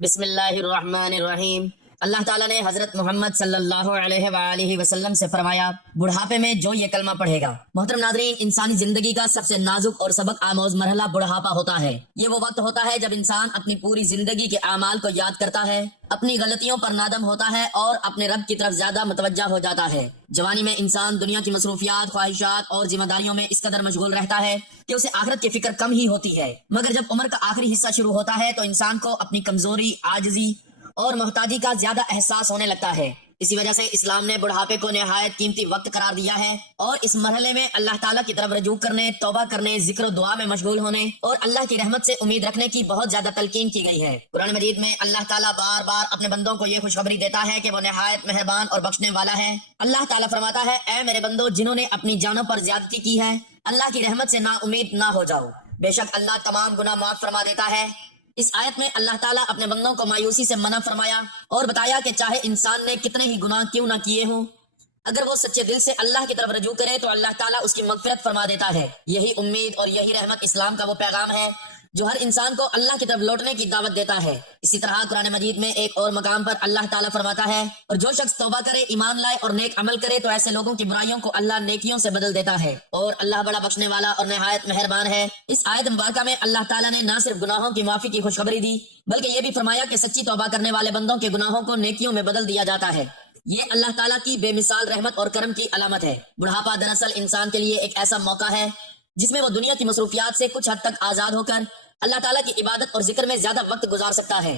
بسم اللہ الرحمن الرحیم۔ اللہ تعالیٰ نے حضرت محمد صلی اللہ علیہ وآلہ وسلم سے فرمایا، بڑھاپے میں جو یہ کلمہ پڑھے گا۔ محترم ناظرین، انسانی زندگی کا سب سے نازک اور سبق آموز مرحلہ بڑھاپا ہوتا ہے۔ یہ وہ وقت ہوتا ہے جب انسان اپنی پوری زندگی کے اعمال کو یاد کرتا ہے، اپنی غلطیوں پر نادم ہوتا ہے اور اپنے رب کی طرف زیادہ متوجہ ہو جاتا ہے۔ جوانی میں انسان دنیا کی مصروفیات، خواہشات اور ذمہ داریوں میں اس قدر مشغول رہتا ہے کہ اسے آخرت کی فکر کم ہی ہوتی ہے، مگر جب عمر کا آخری حصہ شروع ہوتا ہے تو انسان کو اپنی کمزوری، عاجزی اور محتاجی کا زیادہ احساس ہونے لگتا ہے۔ اسی وجہ سے اسلام نے بڑھاپے کو نہایت قیمتی وقت قرار دیا ہے اور اس مرحلے میں اللہ تعالیٰ کی طرف رجوع کرنے، توبہ کرنے، ذکر و دعا میں مشغول ہونے اور اللہ کی رحمت سے امید رکھنے کی بہت زیادہ تلقین کی گئی ہے۔ قرآن مجید میں اللہ تعالیٰ بار بار اپنے بندوں کو یہ خوشخبری دیتا ہے کہ وہ نہایت مہربان اور بخشنے والا ہے۔ اللہ تعالیٰ فرماتا ہے، اے میرے بندو جنہوں نے اپنی جانوں پر زیادتی کی ہے، اللہ کی رحمت سے نا امید نہ ہو جاؤ، بے شک اللہ تمام گناہ معاف فرما دیتا ہے۔ اس آیت میں اللہ تعالیٰ اپنے بندوں کو مایوسی سے منع فرمایا اور بتایا کہ چاہے انسان نے کتنے ہی گناہ کیوں نہ کیے ہوں، اگر وہ سچے دل سے اللہ کی طرف رجوع کرے تو اللہ تعالیٰ اس کی مغفرت فرما دیتا ہے۔ یہی امید اور یہی رحمت اسلام کا وہ پیغام ہے جو ہر انسان کو اللہ کی طرف لوٹنے کی دعوت دیتا ہے۔ اسی طرح قرآن مجید میں ایک اور مقام پر اللہ تعالیٰ فرماتا ہے، اور جو شخص توبہ کرے، ایمان لائے اور نیک عمل کرے تو ایسے لوگوں کی برائیوں کو اللہ نیکیوں سے بدل دیتا ہے، اور اللہ بڑا بخشنے والا اور نہایت مہربان ہے۔ اس آیت مبارکہ میں اللہ تعالیٰ نے نہ صرف گناہوں کی معافی کی خوشخبری دی بلکہ یہ بھی فرمایا کہ سچی توبہ کرنے والے بندوں کے گناہوں کو نیکیوں میں بدل دیا جاتا ہے۔ یہ اللہ تعالیٰ کی بے مثال رحمت اور کرم کی علامت ہے۔ بڑھاپا دراصل انسان کے لیے ایک ایسا موقع ہے جس میں وہ دنیا کی مصروفیات سے کچھ حد تک آزاد ہو کر اللہ تعالیٰ کی عبادت اور ذکر میں زیادہ وقت گزار سکتا ہے۔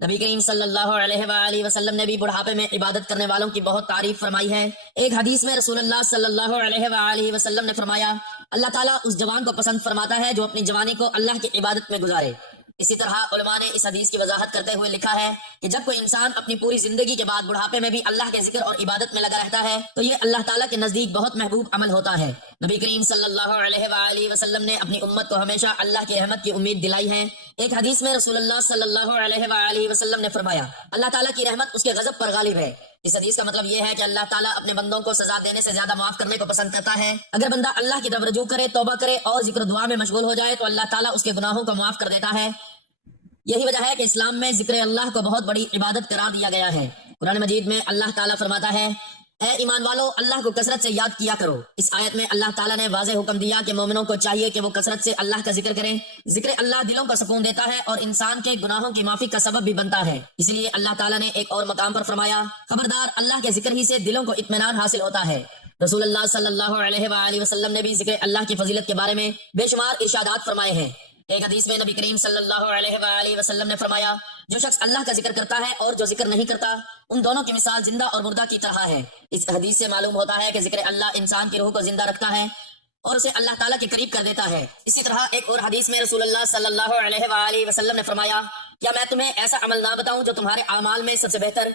نبی کریم صلی اللہ علیہ وآلہ وسلم نے بھی بڑھاپے میں عبادت کرنے والوں کی بہت تعریف فرمائی ہے۔ ایک حدیث میں رسول اللہ صلی اللہ علیہ وآلہ وسلم نے فرمایا، اللہ تعالیٰ اس جوان کو پسند فرماتا ہے جو اپنی جوانی کو اللہ کی عبادت میں گزارے۔ اسی طرح علماء نے اس حدیث کی وضاحت کرتے ہوئے لکھا ہے کہ جب کوئی انسان اپنی پوری زندگی کے بعد بڑھاپے میں بھی اللہ کے ذکر اور عبادت میں لگا رہتا ہے تو یہ اللہ تعالیٰ کے نزدیک بہت محبوب عمل ہوتا ہے۔ نبی کریم صلی اللہ علیہ وآلہ وسلم نے اپنی امت کو ہمیشہ اللہ کی رحمت کی امید دلائی ہے۔ ایک حدیث میں رسول اللہ صلی اللہ علیہ وآلہ وسلم نے فرمایا، اللہ تعالیٰ کی رحمت اس کے غضب پر غالب ہے۔ اس حدیث کا مطلب یہ ہے کہ اللہ تعالیٰ اپنے بندوں کو سزا دینے سے زیادہ معاف کرنے کو پسند کرتا ہے۔ اگر بندہ اللہ کی طرف رجوع کرے، توبہ کرے اور ذکر دعا میں مشغول ہو جائے تو اللہ تعالیٰ اس کے گناہوں کو معاف کر دیتا ہے۔ یہی وجہ ہے کہ اسلام میں ذکر اللہ کو بہت بڑی عبادت قرار دیا گیا ہے۔ قرآن مجید میں اللہ تعالیٰ فرماتا ہے، اے ایمان والو اللہ کو کثرت سے یاد کیا کرو۔ اس آیت میں اللہ تعالیٰ نے واضح حکم دیا کہ مومنوں کو چاہیے کہ وہ کثرت سے اللہ کا ذکر کریں۔ ذکر اللہ دلوں کو سکون دیتا ہے اور انسان کے گناہوں کی معافی کا سبب بھی بنتا ہے۔ اس لیے اللہ تعالیٰ نے ایک اور مقام پر فرمایا، خبردار اللہ کے ذکر ہی سے دلوں کو اطمینان حاصل ہوتا ہے۔ رسول اللہ صلی اللہ علیہ وآلہ وسلم نے بھی ذکر اللہ کی فضیلت کے بارے میں بے شمار ارشادات فرمائے ہیں۔ ایک حدیث میں نبی کریم صلی اللہ علیہ وآلہ وسلم نے فرمایا، جو شخص اللہ کا ذکر کرتا ہے اور جو ذکر نہیں کرتا، ان دونوں کی مثال زندہ اور مردہ کی طرح ہے۔ اس حدیث سے معلوم ہوتا ہے کہ ذکر اللہ انسان کی روح کو زندہ رکھتا ہے اور اسے اللہ تعالیٰ کے قریب کر دیتا ہے۔ اسی طرح ایک اور حدیث میں رسول اللہ صلی اللہ علیہ وآلہ وسلم نے فرمایا، کیا میں تمہیں ایسا عمل نہ بتاؤں جو تمہارے اعمال میں سب سے بہتر،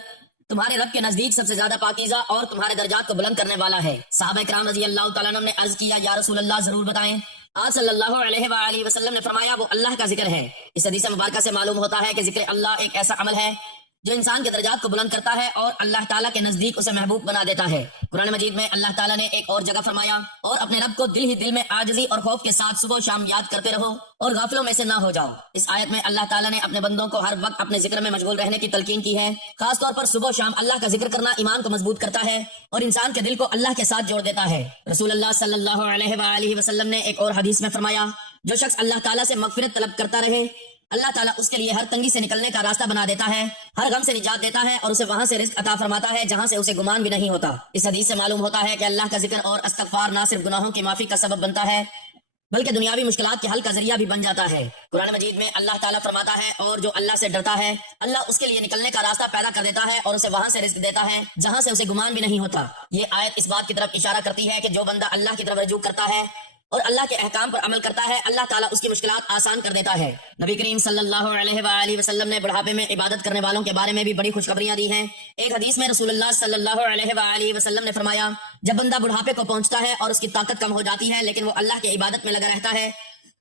تمہارے رب کے نزدیک سب سے زیادہ پاکیزہ اور تمہارے درجات کو بلند کرنے والا ہے؟ صحابہ کرام رضی اللہ تعالیٰ عنہ نے عرض کیا، یا رسول اللہ ضرور بتائیں۔ آپ صلی اللہ علیہ وآلہ وسلم نے فرمایا، وہ اللہ کا ذکر ہے۔ اس حدیث مبارکہ سے معلوم ہوتا ہے کہ ذکر اللہ ایک ایسا عمل ہے جو انسان کے درجات کو بلند کرتا ہے اور اللہ تعالیٰ کے نزدیک اسے محبوب بنا دیتا ہے۔ قرآن مجید میں اللہ تعالیٰ نے ایک اور جگہ فرمایا، اور اپنے رب کو دل ہی دل میں عاجزی اور خوف کے ساتھ صبح و شام یاد کرتے رہو اور غافلوں میں سے نہ ہو جاؤ۔ اس آیت میں اللہ تعالیٰ نے اپنے بندوں کو ہر وقت اپنے ذکر میں مشغول رہنے کی تلقین کی ہے۔ خاص طور پر صبح و شام اللہ کا ذکر کرنا ایمان کو مضبوط کرتا ہے اور انسان کے دل کو اللہ کے ساتھ جوڑ دیتا ہے۔ رسول اللہ صلی اللہ علیہ وآلہ وسلم نے ایک اور حدیث میں فرمایا، جو شخص اللہ تعالیٰ سے مغفرت طلب کرتا رہے، اللہ تعالیٰ اس کے لیے ہر تنگی سے نکلنے کا راستہ بنا دیتا ہے، ہر غم سے نجات دیتا ہے اور اسے وہاں سے رزق عطا فرماتا ہے جہاں سے اسے گمان بھی نہیں ہوتا۔ اس حدیث سے معلوم ہوتا ہے کہ اللہ کا ذکر اور استغفار نہ صرف گناہوں کی معافی کا سبب بنتا ہے بلکہ دنیاوی مشکلات کے حل کا ذریعہ بھی بن جاتا ہے۔ قرآن مجید میں اللہ تعالیٰ فرماتا ہے، اور جو اللہ سے ڈرتا ہے اللہ اس کے لیے نکلنے کا راستہ پیدا کر دیتا ہے اور اسے وہاں سے رزق دیتا ہے جہاں سے اسے گمان بھی نہیں ہوتا۔ یہ آیت اس بات کی طرف اشارہ کرتی ہے کہ جو بندہ اللہ کی طرف رجوع کرتا ہے اور اللہ کے احکام پر عمل کرتا ہے، اللہ تعالیٰ اس کی مشکلات آسان کر دیتا ہے۔ نبی کریم صلی اللہ علیہ وآلہ وسلم نے بڑھاپے میں عبادت کرنے والوں کے بارے میں بھی بڑی خوشخبریاں دی ہیں۔ ایک حدیث میں رسول اللہ صلی اللہ علیہ وآلہ وسلم نے فرمایا، جب بندہ بڑھاپے کو پہنچتا ہے اور اس کی طاقت کم ہو جاتی ہے لیکن وہ اللہ کی عبادت میں لگا رہتا ہے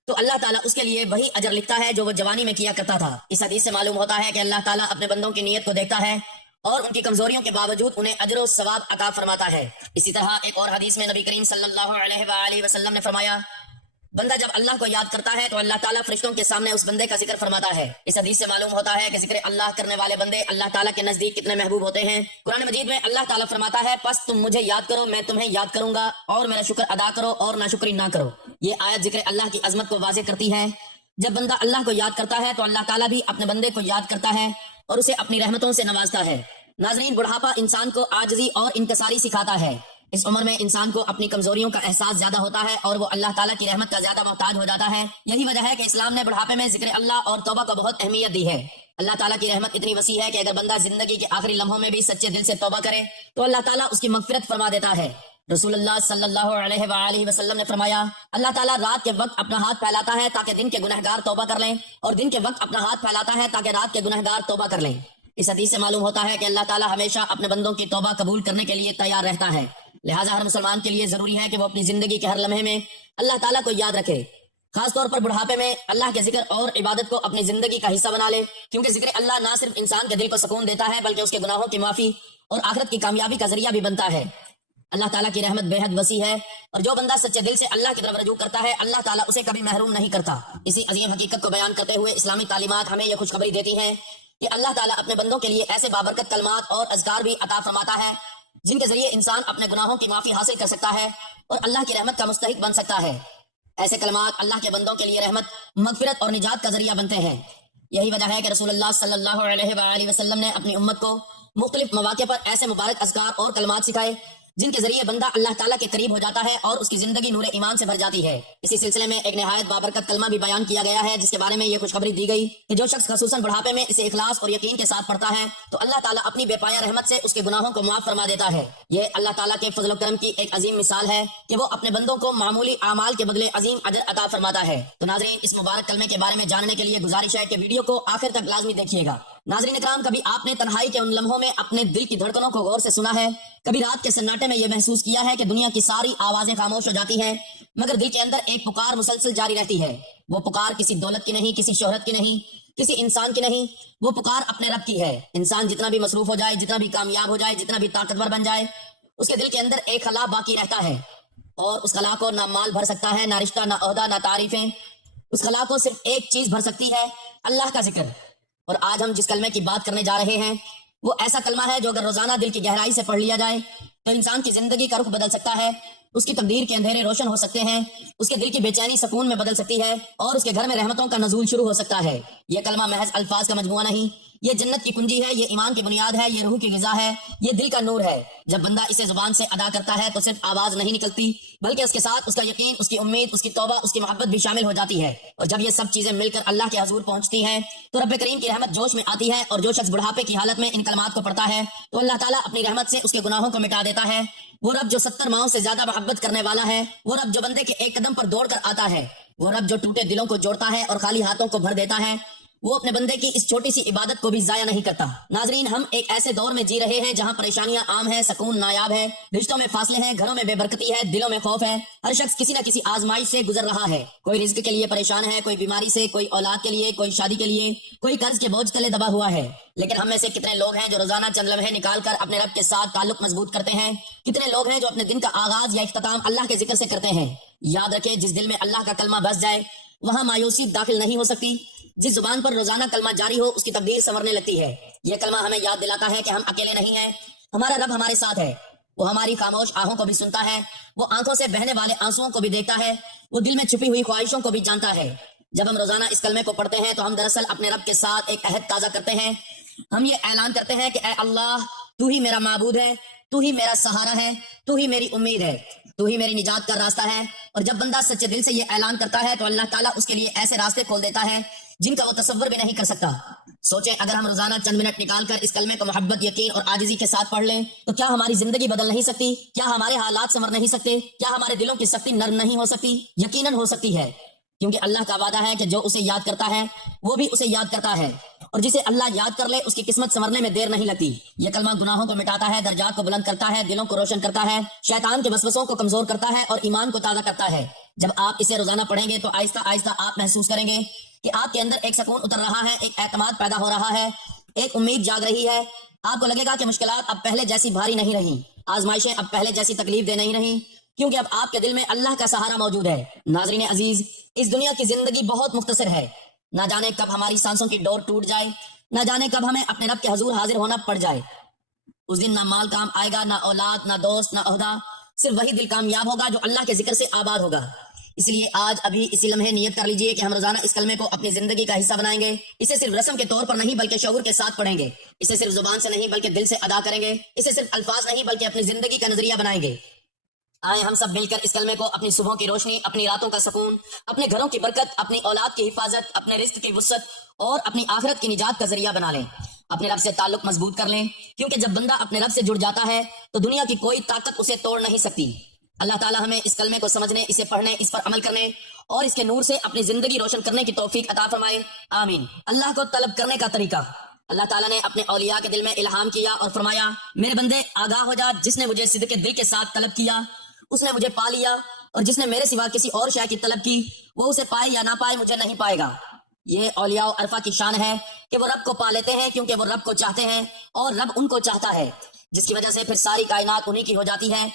تو اللہ تعالیٰ اس کے لیے وہی اجر لکھتا ہے جو وہ جوانی میں کیا کرتا تھا۔ اس حدیث سے معلوم ہوتا ہے کہ اللہ تعالیٰ اپنے بندوں کی نیت کو دیکھتا ہے اور ان کی کمزوریوں کے باوجود انہیں اجر و ثواب عطا فرماتا ہے۔ اسی طرح ایک اور حدیث میں نبی کریم صلی اللہ علیہ وآلہ وسلم نے فرمایا، بندہ جب اللہ کو یاد کرتا ہے تو اللہ تعالیٰ فرشتوں کے سامنے اس بندے کا ذکر فرماتا ہے۔ اس حدیث سے معلوم ہوتا ہے کہ ذکر اللہ کرنے والے بندے اللہ تعالیٰ کے نزدیک کتنے محبوب ہوتے ہیں۔ قرآن مجید میں اللہ تعالیٰ فرماتا ہے پس تم مجھے یاد کرو میں تمہیں یاد کروں گا اور میرا شکر ادا کرو اور ناشکری نہ کرو۔ یہ آیت ذکر اللہ کی عظمت کو واضح کرتی ہے۔ جب بندہ اللہ کو یاد کرتا ہے تو اللہ تعالیٰ بھی اپنے بندے کو یاد کرتا ہے اور اسے اپنی رحمتوں سے نوازتا ہے۔ ناظرین، بڑھاپا انسان کو عاجزی اور انکساری سکھاتا ہے۔ اس عمر میں انسان کو اپنی کمزوریوں کا احساس زیادہ ہوتا ہے اور وہ اللہ تعالیٰ کی رحمت کا زیادہ محتاج ہو جاتا ہے۔ یہی وجہ ہے کہ اسلام نے بڑھاپے میں ذکر اللہ اور توبہ کو بہت اہمیت دی ہے۔ اللہ تعالیٰ کی رحمت اتنی وسیع ہے کہ اگر بندہ زندگی کے آخری لمحوں میں بھی سچے دل سے توبہ کرے تو اللہ تعالیٰ اس کی مغفرت فرما دیتا ہے۔ رسول اللہ صلی اللہ علیہ وآلہ وسلم نے فرمایا اللہ تعالیٰ رات کے وقت اپنا ہاتھ پھیلاتا ہے تاکہ دن کے گنہگار توبہ کر لیں اور دن کے وقت اپنا ہاتھ پھیلاتا ہے تاکہ رات کے گنہگار توبہ کر لیں۔ اس حدیث سے معلوم ہوتا ہے کہ اللہ تعالیٰ ہمیشہ اپنے بندوں کی توبہ قبول کرنے کے لیے تیار رہتا ہے۔ لہٰذا ہر مسلمان کے لیے ضروری ہے کہ وہ اپنی زندگی کے ہر لمحے میں اللہ تعالیٰ کو یاد رکھے، خاص طور پر بڑھاپے میں اللہ کے ذکر اور عبادت کو اپنی زندگی کا حصہ بنا لے، کیونکہ ذکر اللہ نہ صرف انسان کے دل کو سکون دیتا ہے بلکہ اس کے گناہوں کی معافی اور آخرت کی کامیابی کا ذریعہ بھی بنتا ہے۔ اللہ تعالیٰ کی رحمت بے حد وسیع ہے اور جو بندہ سچے دل سے اللہ کی طرف رجوع کرتا ہے اللہ تعالیٰ اسے کبھی محروم نہیں کرتا۔ اسی عظیم حقیقت کو بیان کرتے ہوئے اسلامی تعلیمات ہمیں یہ خوشخبری دیتی ہیں کہ اللہ تعالیٰ اپنے بندوں کے لیے ایسے بابرکت کلمات اور اذکار بھی عطا فرماتا ہے جن کے ذریعے انسان اپنے گناہوں کی معافی حاصل کر سکتا ہے اور اللہ کی رحمت کا مستحق بن سکتا ہے۔ ایسے کلمات اللہ کے بندوں کے لیے رحمت، مغفرت اور نجات کا ذریعہ بنتے ہیں۔ یہی وجہ ہے کہ رسول اللہ صلی اللہ علیہ وآلہ وسلم نے اپنی امت کو مختلف مواقع پر ایسے مبارک اذکار اور کلمات سکھائے جن کے ذریعے بندہ اللہ تعالیٰ کے قریب ہو جاتا ہے اور اس کی زندگی نور ایمان سے بھر جاتی ہے۔ اسی سلسلے میں ایک نہایت بابرکت کلمہ بھی بیان کیا گیا ہے جس کے بارے میں یہ خوشخبری دی گئی کہ جو شخص خصوصاً بڑھاپے میں اسے اخلاص اور یقین کے ساتھ پڑھتا ہے تو اللہ تعالیٰ اپنی بے پایہ رحمت سے اس کے گناہوں کو معاف فرما دیتا ہے۔ یہ اللہ تعالیٰ کے فضل و کرم کی ایک عظیم مثال ہے کہ وہ اپنے بندوں کو معمولی اعمال کے بدلے عظیم اجر عطا فرماتا ہے۔ تو ناظرین، اس مبارک کلمے کے بارے میں جاننے کے لیے گزارش ہے کہ ویڈیو کو آخر تک لازمی دیکھیے گا۔ ناظرین اکرام، کبھی آپ نے تنہائی کے ان لمحوں میں اپنے دل کی دھڑکنوں کو غور سے سنا ہے؟ کبھی رات کے سناٹے میں یہ محسوس کیا ہے کہ دنیا کی ساری آوازیں خاموش ہو جاتی ہیں مگر دل کے اندر ایک پکار مسلسل جاری رہتی ہے؟ وہ پکار کسی دولت کی نہیں، کسی شہرت کی نہیں، کسی انسان کی نہیں، وہ پکار اپنے رب کی ہے۔ انسان جتنا بھی مصروف ہو جائے، جتنا بھی کامیاب ہو جائے، جتنا بھی طاقتور بن جائے، اس کے دل کے اندر ایک خلا باقی رہتا ہے اور اس خلا کو نہ مال بھر سکتا ہے، نہ رشتہ، نہ عہدہ، نہ تعریفیں۔ اس خلا کو صرف ایک چیز بھر سکتی ہے، اللہ کا ذکر۔ اور آج ہم جس کلمے کی بات کرنے جا رہے ہیں وہ ایسا کلمہ ہے جو اگر روزانہ دل کی گہرائی سے پڑھ لیا جائے تو انسان کی زندگی کا رخ بدل سکتا ہے، اس کی تقدیر کے اندھیرے روشن ہو سکتے ہیں، اس کے دل کی بے چینی سکون میں بدل سکتی ہے اور اس کے گھر میں رحمتوں کا نزول شروع ہو سکتا ہے۔ یہ کلمہ محض الفاظ کا مجموعہ نہیں، یہ جنت کی کنجی ہے، یہ ایمان کی بنیاد ہے، یہ روح کی غذا ہے، یہ دل کا نور ہے۔ جب بندہ اسے زبان سے ادا کرتا ہے تو صرف آواز نہیں نکلتی بلکہ اس کے ساتھ اس کا یقین، اس کی امید، اس کی توبہ، اس کی محبت بھی شامل ہو جاتی ہے۔ اور جب یہ سب چیزیں مل کر اللہ کے حضور پہنچتی ہیں تو رب کریم کی رحمت جوش میں آتی ہے، اور جو شخص بڑھاپے کی حالت میں ان کلمات کو پڑھتا ہے تو اللہ تعالیٰ اپنی رحمت سے اس کے گناہوں کو مٹا دیتا ہے۔ وہ رب جو 70 ماؤں سے زیادہ محبت کرنے والا ہے، وہ رب جو بندے کے ایک قدم پر دوڑ کر آتا ہے، وہ رب جو ٹوٹے دلوں کو جوڑتا ہے اور خالی ہاتھوں کو بھر دیتا ہے، وہ اپنے بندے کی اس چھوٹی سی عبادت کو بھی ضائع نہیں کرتا۔ ناظرین، ہم ایک ایسے دور میں جی رہے ہیں جہاں پریشانیاں عام ہیں، سکون نایاب ہے، رشتوں میں فاصلے ہیں، گھروں میں بے برکتی ہے، دلوں میں خوف ہے۔ ہر شخص کسی نہ کسی آزمائش سے گزر رہا ہے، کوئی رزق کے لیے پریشان ہے، کوئی بیماری سے، کوئی اولاد کے لیے، کوئی شادی کے لیے، کوئی قرض کے بوجھ تلے دبا ہوا ہے۔ لیکن ہم میں سے کتنے لوگ ہیں جو روزانہ چند لمحے نکال کر اپنے رب کے ساتھ تعلق مضبوط کرتے ہیں؟ کتنے لوگ ہیں جو اپنے دن کا آغاز یا اختتام اللہ کے ذکر سے کرتے ہیں؟ یاد رکھیں، جس دل میں اللہ کا کلمہ بس جائے وہاں مایوسی داخل نہیں ہو سکتی۔ جس زبان پر روزانہ کلمہ جاری ہو اس کی تقدیر سنورنے لگتی ہے۔ یہ کلمہ ہمیں یاد دلاتا ہے کہ ہم اکیلے نہیں ہیں، ہمارا رب ہمارے ساتھ ہے۔ وہ ہماری خاموش آہوں کو بھی سنتا ہے، وہ آنکھوں سے بہنے والے آنسوؤں کو بھی دیکھتا ہے، وہ دل میں چھپی ہوئی خواہشوں کو بھی جانتا ہے۔ جب ہم روزانہ اس کلمے کو پڑھتے ہیں تو ہم دراصل اپنے رب کے ساتھ ایک عہد تازہ کرتے ہیں۔ ہم یہ اعلان کرتے ہیں کہ اے اللہ، تو ہی میرا معبود ہے، تو ہی میرا سہارا ہے، تو ہی میری امید ہے، تو ہی میری نجات کا راستہ ہے۔ اور جب بندہ سچے دل سے یہ اعلان کرتا ہے تو اللہ تعالیٰ اس کے لیے ایسے راستے کھول دیتا ہے جن کا وہ تصور بھی نہیں کر سکتا۔ سوچیں، اگر ہم روزانہ چند منٹ نکال کر اس کلمے کو محبت، یقین اور عاجزی کے ساتھ پڑھ لیں تو کیا ہماری زندگی بدل نہیں سکتی؟ کیا ہمارے حالات سنور نہیں سکتے؟ کیا ہمارے دلوں کی سختی نرم نہیں ہو سکتی؟ یقیناً ہو سکتی ہے، کیونکہ اللہ کا وعدہ ہے کہ جو اسے یاد کرتا ہے وہ بھی اسے یاد کرتا ہے، اور جسے اللہ یاد کر لے اس کی قسمت سنورنے میں دیر نہیں لگتی۔ یہ کلمہ گناہوں کو مٹاتا ہے، درجات کو بلند کرتا ہے، دلوں کو روشن کرتا ہے، شیطان کے وسوسوں کو کمزور کرتا ہے اور ایمان کو تازہ کرتا ہے۔ جب آپ اسے روزانہ پڑھیں گے تو آہستہ آہستہ آپ محسوس کریں گے کہ آپ کے اندر ایک سکون اتر رہا ہے، ایک اعتماد پیدا ہو رہا ہے، ایک امید جاگ رہی ہے۔ آپ کو لگے گا کہ مشکلات اب پہلے جیسی بھاری نہیں رہی، آزمائشیں اب پہلے جیسی تکلیف دہ نہیں رہی، کیونکہ اب آپ کے دل میں اللہ کا سہارا موجود ہے۔ ناظرین عزیز، اس دنیا کی زندگی بہت مختصر ہے، نہ جانے کب ہماری سانسوں کی ڈور ٹوٹ جائے، نہ جانے کب ہمیں اپنے رب کے حضور حاضر ہونا پڑ جائے۔ اس دن نہ مال کام آئے گا، نہ اولاد، نہ دوست، نہ عہدہ، صرف وہی دل کامیاب ہوگا جو اللہ کے ذکر سے آباد ہوگا۔ اس لیے آج ابھی اسی لمحے نیت کر لیجئے کہ ہم روزانہ اس کلمے کو اپنی زندگی کا حصہ بنائیں گے۔ اسے صرف رسم کے طور پر نہیں بلکہ شعور کے ساتھ پڑھیں گے، اسے صرف زبان سے نہیں بلکہ دل سے ادا کریں گے، اسے صرف الفاظ نہیں بلکہ اپنی زندگی کا نظریہ بنائیں گے۔ آئیں ہم سب مل کر اس کلمے کو اپنی صبحوں کی روشنی، اپنی راتوں کا سکون، اپنے گھروں کی برکت، اپنی اولاد کی حفاظت، اپنے رزق کی وسعت اور اپنی آخرت کی نجات کا ذریعہ بنا لیں۔ اپنے رب سے تعلق مضبوط کر لیں، کیونکہ جب بندہ اپنے رب سے جڑ جاتا ہے تو دنیا کی کوئی طاقت اسے توڑ نہیں سکتی۔ اللہ تعالی ہمیں اس کلمے کو سمجھنے، اسے پڑھنے، اس پر عمل کرنے اور اس کے نور سے اپنی زندگی روشن کرنے کی توفیق عطا فرمائے، آمین۔ اللہ کو طلب کرنے کا طریقہ۔ اللہ تعالیٰ نے اپنے اولیاء کے دل میں الہام کیا اور فرمایا، میرے بندے آگاہ ہو جا، جس نے مجھے صدق دل کے ساتھ طلب کیا اس نے مجھے پا لیا، اور جس نے میرے سوا کسی اور شے کی طلب کی وہ اسے پائے یا نہ پائے مجھے نہیں پائے گا۔ یہ اولیاء و عرفا کی شان ہے کہ وہ رب کو پا لیتے ہیں کیونکہ وہ رب کو چاہتے ہیں اور رب ان کو چاہتا ہے، جس کی وجہ سے پھر ساری کائنات انہی کی ہو جاتی ہے۔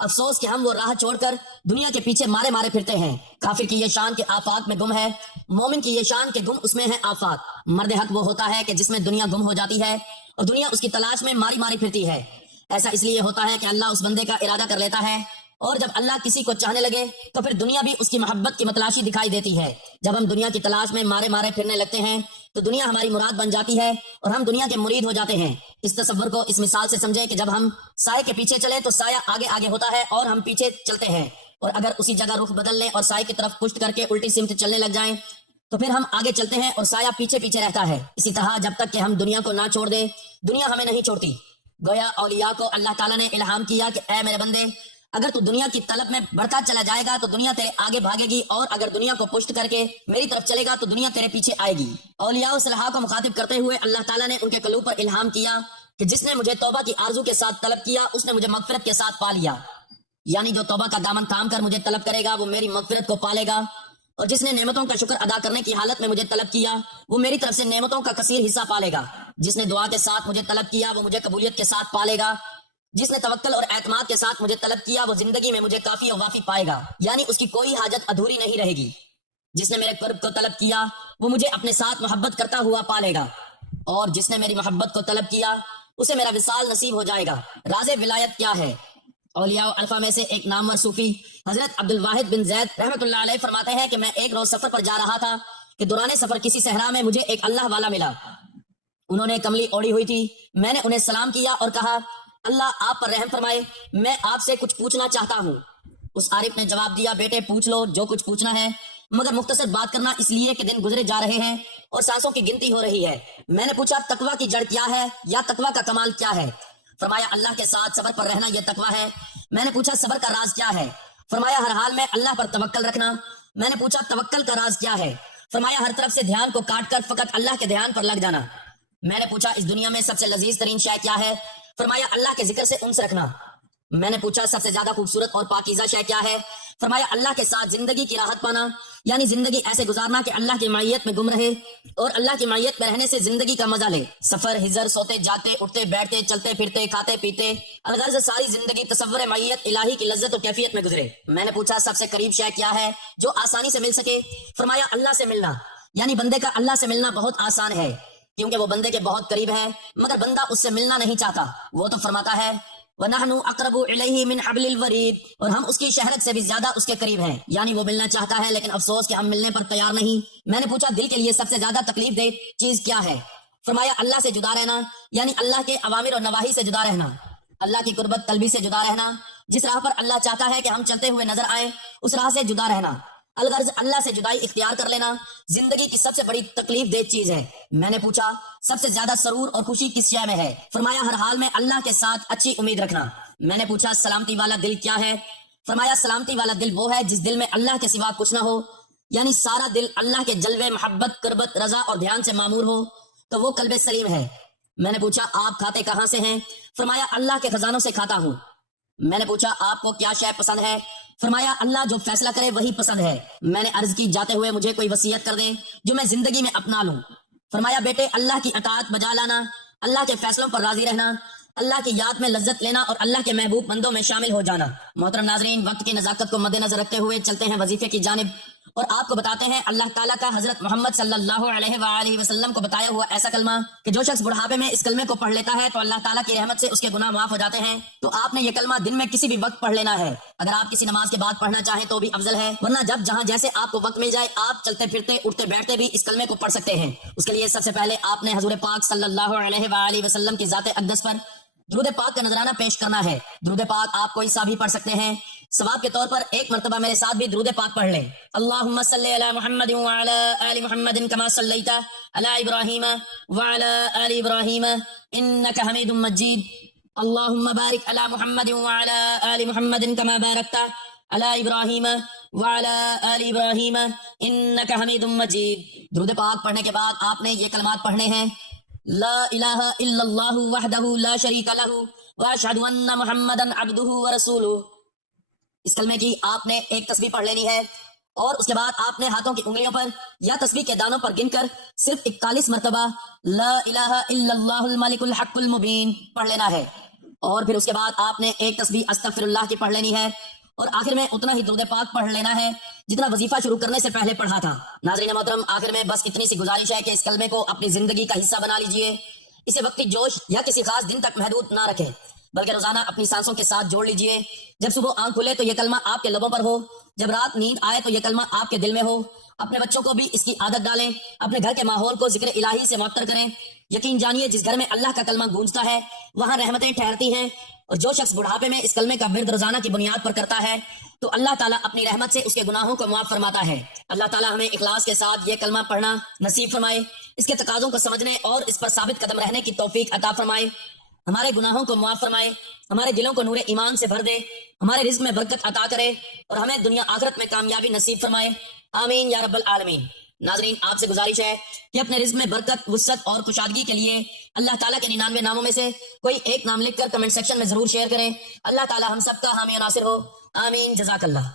افسوس کہ ہم وہ راہ چھوڑ کر دنیا کے پیچھے مارے مارے پھرتے ہیں۔ کافر کی یہ شان کے آفاق میں گم ہے، مومن کی یہ شان کے گم اس میں ہے آفاق۔ مرد حق وہ ہوتا ہے کہ جس میں دنیا گم ہو جاتی ہے اور دنیا اس کی تلاش میں ماری ماری پھرتی ہے۔ ایسا اس لیے ہوتا ہے کہ اللہ اس بندے کا ارادہ کر لیتا ہے، اور جب اللہ کسی کو چاہنے لگے تو پھر دنیا بھی اس کی محبت کی متلاشی دکھائی دیتی ہے۔ جب ہم دنیا کی تلاش میں مارے مارے پھرنے لگتے ہیں تو دنیا ہماری مراد بن جاتی ہے اور ہم دنیا کے مرید ہو جاتے ہیں۔ اس تصور کو اس مثال سے سمجھیں کہ جب ہم سائے کے پیچھے چلیں تو سایہ آگے آگے ہوتا ہے اور ہم پیچھے چلتے ہیں، اور اگر اسی جگہ رخ بدل لیں اور سائے کی طرف پشت کر کے الٹی سمت چلنے لگ جائیں تو پھر ہم آگے چلتے ہیں اور سایہ پیچھے پیچھے رہتا ہے۔ اسی طرح جب تک کہ ہم دنیا کو نہ چھوڑ دیں دنیا ہمیں نہیں چھوڑتی۔ گویا اولیاء کو اللہ تعالیٰ نے الہام کیا کہ اے میرے بندے، اگر تو دنیا کی طلب میں بڑھتا چلا جائے گا تو دنیا تیرے آگے بھاگے گی، اور اگر دنیا کو پشت کر کے میری طرف چلے گا تو دنیا تیرے پیچھے آئے گی۔ اولیاء و صلحاء کو مخاطب کرتے ہوئے اللہ تعالیٰ نے ان کے قلوب پر الہام کیا کہ جس نے مجھے توبہ کی آرزو کے ساتھ طلب کیا اس نے مجھے مغفرت کے ساتھ پا لیا، یعنی جو توبہ کا دامن تھام کر مجھے طلب کرے گا وہ میری مغفرت کو پالے گا، اور جس نے نعمتوں کا شکر ادا کرنے کی حالت میں مجھے طلب کیا وہ میری طرف سے نعمتوں کا کثیر حصہ پالے گا، جس نے دعا کے ساتھ مجھے طلب کیا وہ مجھے قبولیت کے ساتھ پالے گا، جس نے توکل اور اعتماد کے ساتھ مجھے طلب کیا وہ زندگی میں مجھے کافی و وافی پائے گا، یعنی اس کی کوئی حاجت ادھوری نہیں رہے گی، جس نے میرے قرب کو طلب کیا وہ مجھے اپنے ساتھ محبت کرتا ہوا پالے گا، اور جس نے میری محبت کو طلب کیا اسے میرا وصال نصیب ہو جائے گا۔ راز ولایت کیا ہے؟ اولیاء و عرفا میں سے ایک نامور صوفی حضرت عبد الواحد بن زید رحمۃ اللہ علیہ فرماتے ہیں کہ میں ایک روز سفر پر جا رہا تھا کہ دوران سفر کسی صحرا میں مجھے ایک اللہ والا ملا۔ انہوں نے کملی اوڑھی ہوئی تھی، میں نے انہیں سلام کیا اور کہا اللہ آپ پر رحم فرمائے، میں آپ سے کچھ پوچھنا چاہتا ہوں۔ اس عارف نے جواب دیا بیٹے پوچھ لو جو کچھ پوچھنا ہے، مگر مختصر بات کرنا اس لیے کہ دن گزرے جا رہے ہیں اور سانسوں کی گنتی ہو رہی ہے۔ میں نے پوچھا تقویٰ کی جڑ کیا ہے یا تقویٰ کا کمال کیا ہے؟ فرمایا اللہ کے ساتھ صبر پر رہنا یہ تقویٰ ہے۔ میں نے پوچھا صبر کا راز کیا ہے؟ فرمایا ہر حال میں اللہ پر توکل رکھنا۔ میں نے پوچھا توکل کا راز کیا ہے؟ فرمایا ہر طرف سے دھیان کو کاٹ کر فقط اللہ کے دھیان پر لگ جانا۔ میں نے پوچھا اس دنیا میں سب سے لذیذ ترین شے کیا ہے؟ فرمایا اللہ کے ذکر سے انس رکھنا۔ میں نے پوچھا سب سے زیادہ خوبصورت اور پاکیزہ شے کیا ہے؟ فرمایا اللہ کے ساتھ زندگی کی راحت پانا، یعنی زندگی ایسے گزارنا کہ اللہ کی معیت میں گم رہے اور اللہ کی معیت میں رہنے سے زندگی کا مزہ لے۔ سفر ہجر سوتے جاتے اٹھتے بیٹھتے چلتے پھرتے کھاتے پیتے الغرض ساری زندگی تصور معیت الہی کی لذت و کیفیت میں گزرے۔ میں نے پوچھا سب سے قریب شے کیا ہے جو آسانی سے مل سکے؟ فرمایا اللہ سے ملنا، یعنی بندے کا اللہ سے ملنا بہت آسان ہے کیونکہ وہ بندے کے بہت قریب ہے، مگر بندہ اس سے ملنا نہیں چاہتا۔ وہ تو فرماتا ہے وَنَحْنُ أَقْرَبُ إِلَيْهِ مِنْ حَبْلِ الْوَرِيدِ، اور ہم اس کی شہرت سے بھی زیادہ اس کے قریب ہیں، یعنی وہ ملنا چاہتا ہے لیکن افسوس کہ ہم ملنے پر تیار نہیں۔ میں نے پوچھا دل کے لیے سب سے زیادہ تکلیف دہ چیز کیا ہے؟ فرمایا اللہ سے جدا رہنا، یعنی اللہ کے اوامر اور نواہی سے جدا رہنا، اللہ کی قربت طلبی سے جدا رہنا، جس راہ پر اللہ چاہتا ہے کہ ہم چلتے ہوئے نظر آئیں اس راہ سے جدا رہنا، الغرض اللہ سے جدائی اختیار کر لینا زندگی کی سب سے بڑی تکلیف دہ چیز ہے۔ میں نے پوچھا سب سے زیادہ سرور اور خوشی کس شے میں ہے؟ فرمایا ہر حال میں اللہ کے ساتھ اچھی امید رکھنا۔ میں نے پوچھا سلامتی والا دل کیا ہے؟ فرمایا سلامتی والا دل وہ ہے جس دل میں اللہ کے سوا کچھ نہ ہو، یعنی سارا دل اللہ کے جلوے محبت قربت رضا اور دھیان سے معمور ہو تو وہ قلب سلیم ہے۔ میں نے پوچھا آپ کھاتے کہاں سے ہیں؟ فرمایا اللہ کے خزانوں سے کھاتا ہوں۔ میں نے پوچھا آپ کو کیا شے پسند ہے؟ فرمایا اللہ جو فیصلہ کرے وہی پسند ہے۔ میں نے عرض کی جاتے ہوئے مجھے کوئی وصیت کر دیں جو میں زندگی میں اپنا لوں۔ فرمایا بیٹے اللہ کی اطاعت بجا لانا، اللہ کے فیصلوں پر راضی رہنا، اللہ کی یاد میں لذت لینا اور اللہ کے محبوب بندوں میں شامل ہو جانا۔ محترم ناظرین، وقت کی نزاکت کو مد نظر رکھتے ہوئے چلتے ہیں وظیفے کی جانب، اور آپ کو بتاتے ہیں اللہ تعالیٰ کا حضرت محمد صلی اللہ علیہ وآلہ وسلم کو بتایا ہوا ایسا کلمہ کہ جو شخص بڑھاپے میں اس کلمے کو پڑھ لیتا ہے تو اللہ تعالیٰ کی رحمت سے اس کے گناہ معاف ہو جاتے ہیں۔ تو آپ نے یہ کلمہ دن میں کسی بھی وقت پڑھ لینا ہے، اگر آپ کسی نماز کے بعد پڑھنا چاہیں تو بھی افضل ہے، ورنہ جب جہاں جیسے آپ کو وقت مل جائے آپ چلتے پھرتے اٹھتے بیٹھتے بھی اس کلمے کو پڑھ سکتے ہیں۔ اس کے لیے سب سے پہلے آپ نے حضور پاک صلی اللہ علیہ وآلہ وسلم کی ذات اقدس پر درود پاک کا نذرانہ پیش کرنا ہے۔ درود پاک آپ کوئی سا بھی پڑھ سکتے ہیں، ثواب کے طور پر ایک مرتبہ میرے ساتھ بھی درود پاک پڑھ لیں۔ اللہم صلی علی محمد وعلی آل محمد کما صلیت علی ابراہیم وعلی آل ابراہیم انک حمید مجید۔ اللہم بارک علی محمد وعلی آل محمد کما بارکت علی ابراہیم وعلی آل ابراہیم انک حمید مجید۔ درود پاک پڑھنے کے بعد آپ نے یہ کلمات پڑھنے ہیں: لا الہ الا اللہ وحدہ لا شریک لہ واشہد ان محمدا عبدہ ورسولہ۔ اس کلمے کی آپ نے ایک تسبیح پڑھ لینی ہے، اور اس کے بعد آپ نے ہاتھوں کی انگلیوں پر یا تسبیح کے دانوں پر گن کر صرف 41 مرتبہ لا الہ الا اللہ الملک الحق المبین پڑھ لینا ہے، اور پھر اس کے بعد آپ نے ایک تسبیح استغفر اللہ کی پڑھ لینی ہے، اور آخر میں اتنا ہی درود پاک پڑھ لینا ہے جتنا وظیفہ شروع کرنے سے پہلے پڑھا تھا۔ ناظرین محترم، آخر میں بس اتنی سی گزارش ہے کہ اس کلمے کو اپنی زندگی کا حصہ بنا لیجئے، اسے وقتی جوش یا کسی خاص دن تک محدود نہ رکھیں، بلکہ روزانہ اپنی سانسوں کے ساتھ جوڑ لیجئے۔ جب صبح آنکھ کھلے تو یہ کلمہ آپ کے لبوں پر ہو، جب رات نیند آئے تو یہ کلمہ آپ کے دل میں ہو۔ اپنے بچوں کو بھی اس کی عادت ڈالیں، اپنے گھر کے ماحول کو ذکر الہی سے معطر کریں۔ یقین جانیے جس گھر میں اللہ کا کلمہ گونجتا ہے وہاں رحمتیں ٹھہرتی ہیں، اور جو شخص بڑھاپے میں اس کلمے کا ورد روزانہ کی بنیاد پر کرتا ہے تو اللہ تعالیٰ اپنی رحمت سے اس کے گناہوں کو معاف فرماتا ہے۔ اللہ تعالیٰ ہمیں اخلاص کے ساتھ یہ کلمہ پڑھنا نصیب فرمائے، اس کے تقاضوں کو سمجھنے اور اس پر ثابت قدم رہنے کی توفیق عطا فرمائے، ہمارے گناہوں کو معاف فرمائے، ہمارے دلوں کو نور ایمان سے بھر دے، ہمارے رزق میں برکت عطا کرے، اور ہمیں دنیا آخرت میں کامیابی نصیب فرمائے، آمین یا رب العالمین۔ ناظرین، آپ سے گزارش ہے کہ اپنے رزق میں برکت، وسعت اور کشادگی کے لیے اللہ تعالیٰ کے 99 ناموں میں سے کوئی ایک نام لکھ کر کمنٹ سیکشن میں ضرور شیئر کریں۔ اللہ تعالیٰ ہم سب کا حامی و ناصر ہو، آمین، جزاک اللہ۔